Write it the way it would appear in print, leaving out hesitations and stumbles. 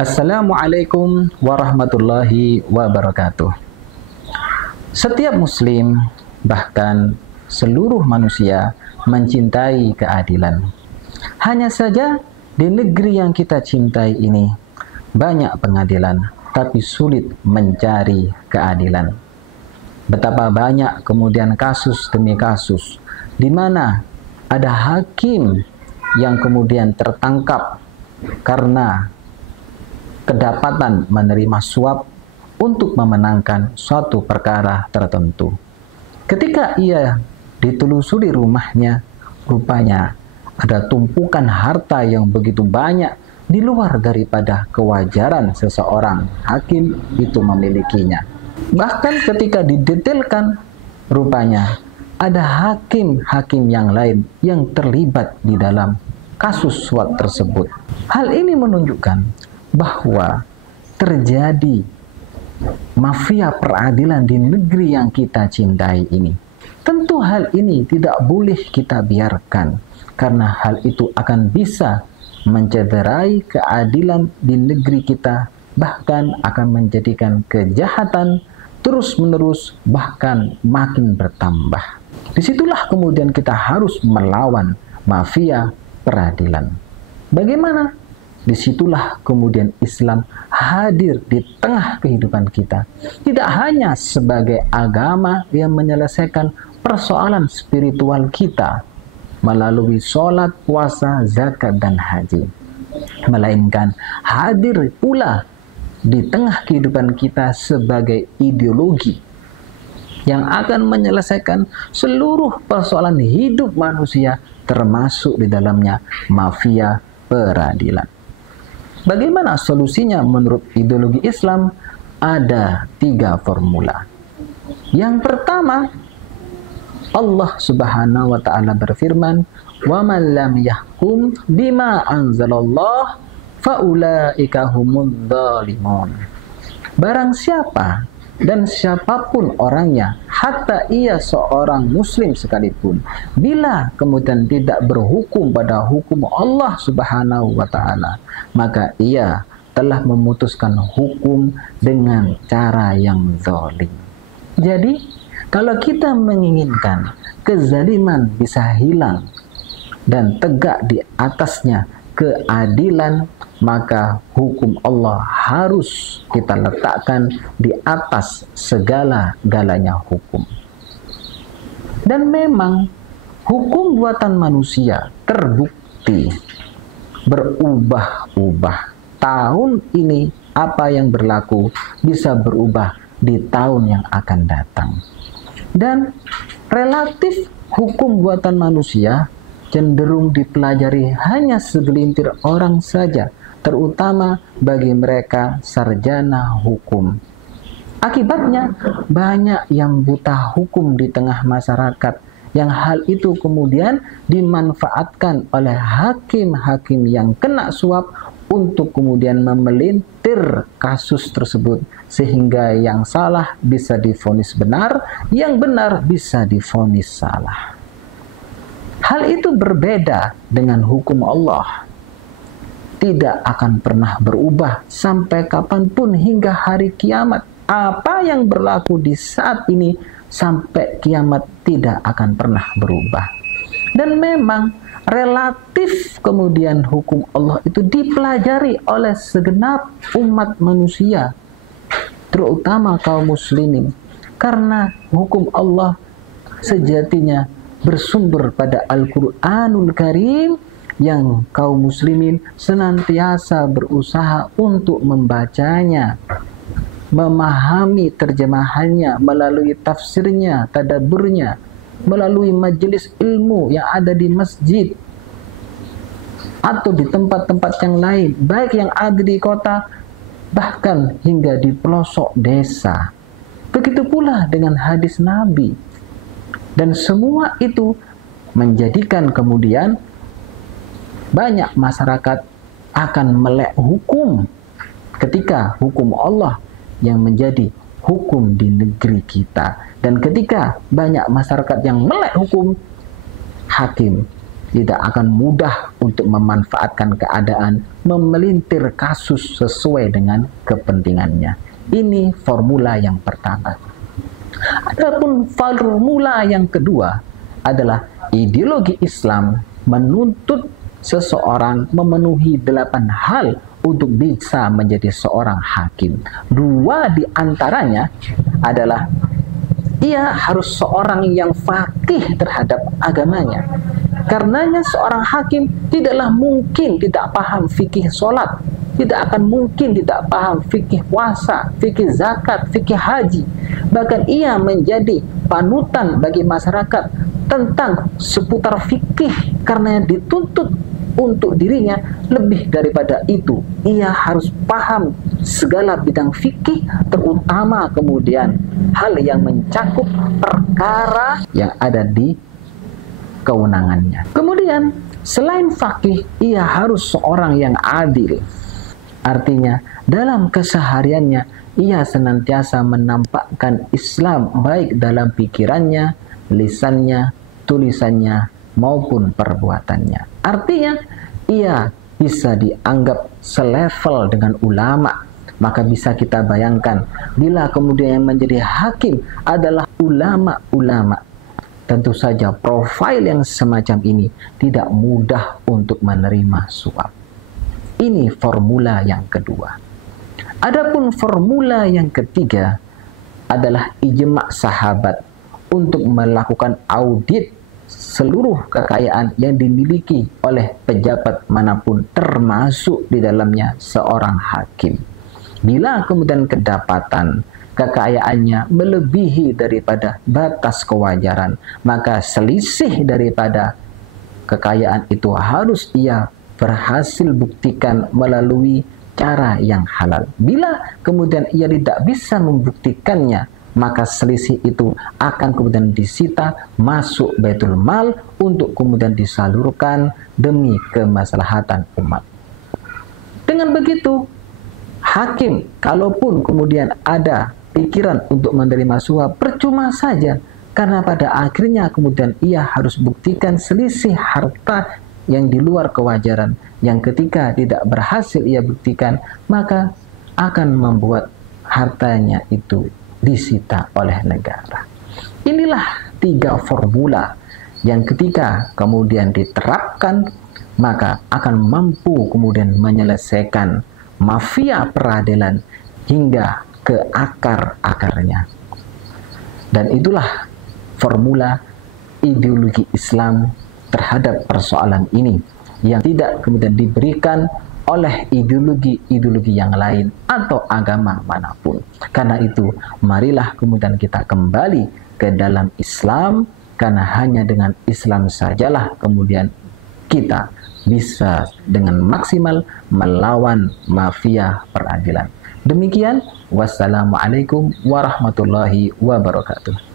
Assalamualaikum warahmatullahi wabarakatuh. Setiap muslim, bahkan seluruh manusia, mencintai keadilan. Hanya saja di negeri yang kita cintai ini banyak pengadilan, tapi sulit mencari keadilan. Betapa banyak kemudian kasus demi kasus di mana ada hakim yang kemudian tertangkap karena kedapatan menerima suap untuk memenangkan suatu perkara tertentu. Ketika ia ditelusuri rumahnya, rupanya ada tumpukan harta yang begitu banyak di luar daripada kewajaran seseorang hakim itu memilikinya. Bahkan ketika didetailkan, rupanya ada hakim-hakim yang lain yang terlibat di dalam kasus suap tersebut. Hal ini menunjukkan bahwa terjadi mafia peradilan di negeri yang kita cintai ini. Tentu hal ini tidak boleh kita biarkan, karena hal itu akan bisa mencederai keadilan di negeri kita, bahkan akan menjadikan kejahatan terus-menerus bahkan makin bertambah. Disitulah kemudian kita harus melawan mafia peradilan. Bagaimana? Disitulah kemudian Islam hadir di tengah kehidupan kita. Tidak hanya sebagai agama yang menyelesaikan persoalan spiritual kita melalui sholat, puasa, zakat, dan haji, melainkan hadir pula di tengah kehidupan kita sebagai ideologi yang akan menyelesaikan seluruh persoalan hidup manusia, termasuk di dalamnya mafia peradilan. Bagaimana solusinya menurut ideologi Islam? Ada 3 formula. Yang pertama, Allah Subhanahu wa ta'ala berfirman, "Wa man lam yahkum bima anzalallah faulaika humudz zalimun." Barang siapa dan siapapun orangnya, hatta ia seorang muslim sekalipun, bila kemudian tidak berhukum pada hukum Allah Subhanahu wa ta'ala, maka ia telah memutuskan hukum dengan cara yang zalim. Jadi, kalau kita menginginkan kezaliman bisa hilang dan tegak di atasnya keadilan, maka hukum Allah harus kita letakkan di atas segala-galanya hukum. Dan memang hukum buatan manusia terbukti berubah-ubah. Tahun ini apa yang berlaku bisa berubah di tahun yang akan datang. Dan relatif hukum buatan manusia cenderung dipelajari hanya segelintir orang saja, terutama bagi mereka sarjana hukum. Akibatnya banyak yang buta hukum di tengah masyarakat, yang hal itu kemudian dimanfaatkan oleh hakim-hakim yang kena suap untuk kemudian memelintir kasus tersebut, sehingga yang salah bisa divonis benar, yang benar bisa divonis salah. Hal itu berbeda dengan hukum Allah. Tidak akan pernah berubah sampai kapanpun hingga hari kiamat. Apa yang berlaku di saat ini sampai kiamat tidak akan pernah berubah. Dan memang relatif kemudian hukum Allah itu dipelajari oleh segenap umat manusia, terutama kaum muslimin, karena hukum Allah sejatinya bersumber pada Al-Quranul Karim yang kaum muslimin senantiasa berusaha untuk membacanya, memahami terjemahannya melalui tafsirnya, tadabburnya, melalui majelis ilmu yang ada di masjid atau di tempat-tempat yang lain, baik yang ada di kota bahkan hingga di pelosok desa. Begitu pula dengan hadis Nabi. Dan semua itu menjadikan kemudian banyak masyarakat akan melek hukum ketika hukum Allah yang menjadi hukum di negeri kita. Dan ketika banyak masyarakat yang melek hukum, hakim tidak akan mudah untuk memanfaatkan keadaan, memelintir kasus sesuai dengan kepentingannya. Ini formula yang pertama. Adapun formula yang kedua adalah ideologi Islam menuntut seseorang memenuhi 8 hal untuk bisa menjadi seorang hakim. 2 di antaranya adalah ia harus seorang yang faqih terhadap agamanya. Karenanya seorang hakim tidaklah mungkin tidak paham fikih sholat, tidak akan mungkin tidak paham fikih puasa, fikih zakat, fikih haji. Bahkan ia menjadi panutan bagi masyarakat tentang seputar fikih, karena yang dituntut untuk dirinya lebih daripada itu. Ia harus paham segala bidang fikih, terutama kemudian hal yang mencakup perkara yang ada di kewenangannya. Kemudian selain fakih, ia harus seorang yang adil. Artinya dalam kesehariannya ia senantiasa menampakkan Islam baik dalam pikirannya, lisannya, tulisannya maupun perbuatannya. Artinya ia bisa dianggap selevel dengan ulama. Maka bisa kita bayangkan bila kemudian yang menjadi hakim adalah ulama-ulama, tentu saja profil yang semacam ini tidak mudah untuk menerima suap. Ini formula yang kedua. Adapun formula yang ketiga adalah ijma' sahabat untuk melakukan audit seluruh kekayaan yang dimiliki oleh pejabat manapun, termasuk di dalamnya seorang hakim. Bila kemudian kedapatan kekayaannya melebihi daripada batas kewajaran, maka selisih daripada kekayaan itu harus ia berhasil buktikan melalui cara yang halal. Bila kemudian ia tidak bisa membuktikannya, maka selisih itu akan kemudian disita masuk Baitul Mal untuk kemudian disalurkan demi kemaslahatan umat. Dengan begitu, hakim kalaupun kemudian ada pikiran untuk menerima suap, percuma saja, karena pada akhirnya kemudian ia harus buktikan selisih harta yang di luar kewajaran, yang ketika tidak berhasil ia buktikan, maka akan membuat hartanya itu disita oleh negara. Inilah 3 formula yang ketika kemudian diterapkan, maka akan mampu kemudian menyelesaikan mafia peradilan hingga ke akar-akarnya. Dan itulah formula ideologi Islam terhadap persoalan ini, yang tidak kemudian diberikan oleh ideologi-ideologi yang lain atau agama manapun. Karena itu, marilah kemudian kita kembali ke dalam Islam, karena hanya dengan Islam sajalah kemudian kita bisa dengan maksimal melawan mafia peradilan. Demikian, wassalamualaikum warahmatullahi wabarakatuh.